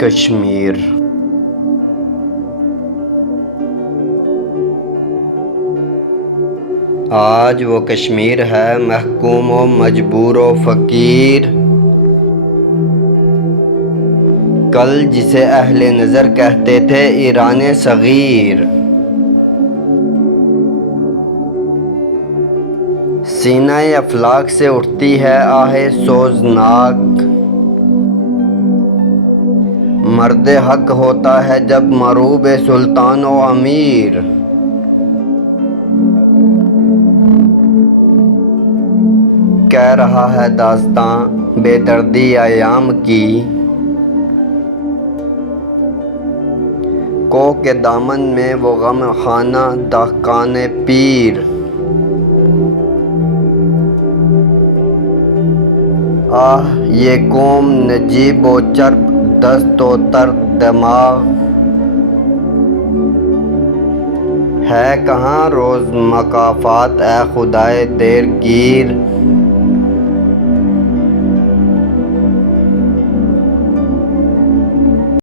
کشمیر آج وہ کشمیر ہے محکوم و مجبور و فقیر، کل جسے اہل نظر کہتے تھے ایران صغیر۔ سینہ افلاک سے اٹھتی ہے آہ سوزناک، مرد حق ہوتا ہے جب مروب سلطان و امیر۔ کہہ رہا ہے داستاں بے دردی ایام کی، کوہ کے دامن میں وہ غم خانہ دہقان پیر۔ آہ یہ قوم نجیب و چرب دست و تر دماغ، ہے کہاں روز مکافات اے خدائے دیر گیر۔